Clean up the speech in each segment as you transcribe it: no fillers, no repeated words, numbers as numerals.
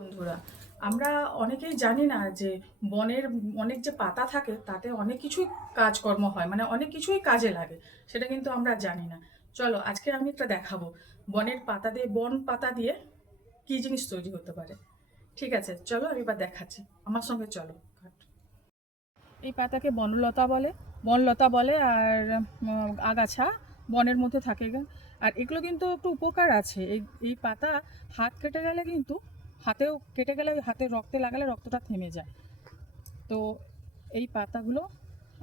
বন্ধুরা, আমরা অনেকেই জানি না যে বনের অনেক যে পাতা থাকে তাতে অনেক কিছুই কাজকর্ম হয়, মানে অনেক কিছুই কাজে লাগে, সেটা কিন্তু আমরা জানি না। চলো আজকে আমি একটা দেখাবো বনের পাতা দিয়ে, বন পাতা দিয়ে কি জিনিস তৈরি হতে পারে। ঠিক আছে, চলো আমি এবার দেখাচ্ছি, আমার সঙ্গে চলো। এই পাতাকে বনলতা বলে, বনলতা বলে। আর আগাছা বনের মধ্যে থাকে আর এগুলো কিন্তু একটু উপকার আছে। এই এই পাতা হাত কেটে গেলে কিন্তু, হাতেও কেটে গেলে হাতে রক্তে লাগালে রক্তটা থেমে যায়। তো এই পাতাগুলো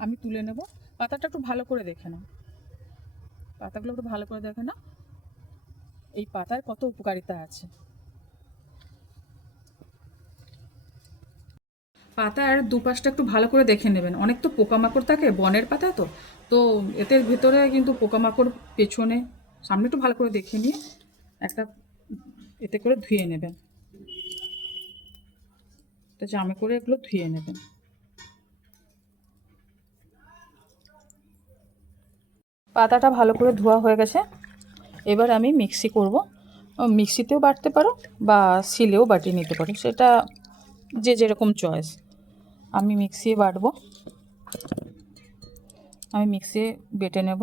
আমি তুলে নেব। পাতাটা একটু ভালো করে দেখে নাও, পাতাগুলো একটু ভালো করে দেখে নাও, এই পাতার কত উপকারিতা আছে। পাতার দুপাশটা একটু ভালো করে দেখে নেবেন, অনেক তো পোকামাকড় থাকে বনের পাতা, তো তো এতে ভেতরে কিন্তু পোকামাকড় পেছনে সামনে একটু ভালো করে দেখে নিয়ে একটা এতে করে ধুয়ে নেবেন, একটা জামে করে এগুলো ধুয়ে নেবেন। পাতাটা ভালো করে ধোয়া হয়ে গেছে, এবার আমি মিক্সি করব। মিক্সিতেও বাটতে পারো বা শিলেও বাটিয়ে নিতে পারো, সেটা যে যেরকম চয়েস। আমি মিক্সিয়ে বাটবো, আমি মিক্সিয়ে বেটে নেব।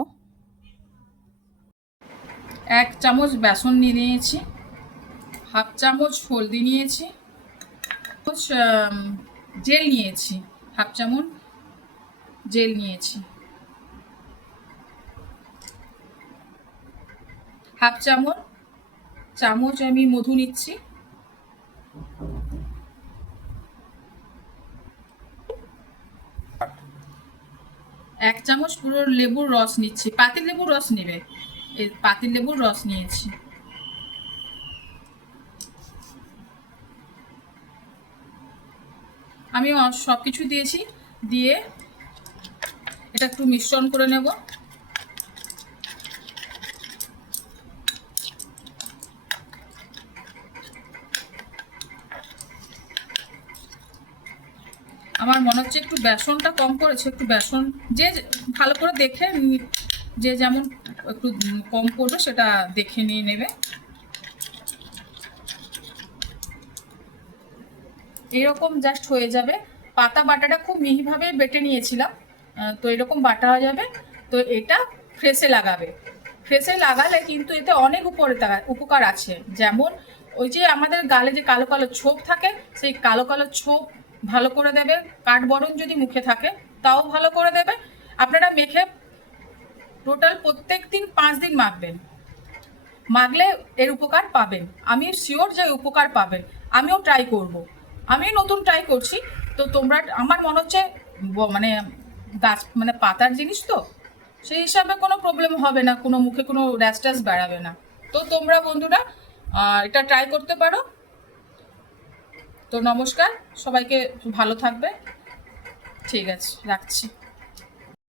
1 চামচ বেসন নিয়ে নিয়েছি, হাফ চামচ হলদি নিয়েছি, জেল নিয়েছি, হাফ চামচ জেল নিয়েছি, হাফ চামচ চামচ আমি মধু নিচ্ছি, 1 চামচ পুরো লেবুর রস নিচ্ছি, পাতিল লেবুর রস নেবে, এই পাতিল লেবুর রস নিয়েছি। আমি সব কিছু দিয়েছি, দিয়ে এটা একটু মিশ্রণ করে নেব। আমার মনে হচ্ছে একটু বেসনটা কম করেছে, একটু বেসন যে ভালো করে দেখে, যে যেমন একটু কম করবে সেটা দেখে নিয়ে নেবে। এরকম জাস্ট হয়ে যাবে। পাতা বাটাটা খুব মিহিভাবে বেটে নিয়েছিলাম, তো এরকম বাটা হয়ে যাবে। তো এটা ফ্রেশে লাগাবে, ফ্রেশে লাগালে কিন্তু এতে অনেক উপকার আছে। যেমন ওই যে আমাদের গালে যে কালো কালো ছোপ থাকে, সেই কালো কালো ছোপ ভালো করে দেবে। কাঠবরণ যদি মুখে থাকে তাও ভালো করে দেবে। আপনারা মেখে টোটাল প্রত্যেক দিন 5 দিন মাখবেন, মাখলে এর উপকার পাবেন। আমি শিওর যে উপকার পাবেন, আমিও ট্রাই করব, আমি নতুন ট্রাই করছি। তো তোমরা, আমার মনে হচ্ছে মানে গাছ মানে পাতার জিনিস তো, সেই হিসাবে কোনো প্রবলেম হবে না, কোনো মুখে কোনো র্যাশ ট্যাশ বেড়াবে না। তো তোমরা বন্ধুরা এটা ট্রাই করতে পারো। তো নমস্কার সবাইকে, ভালো থাকবে। ঠিক আছে, রাখছি।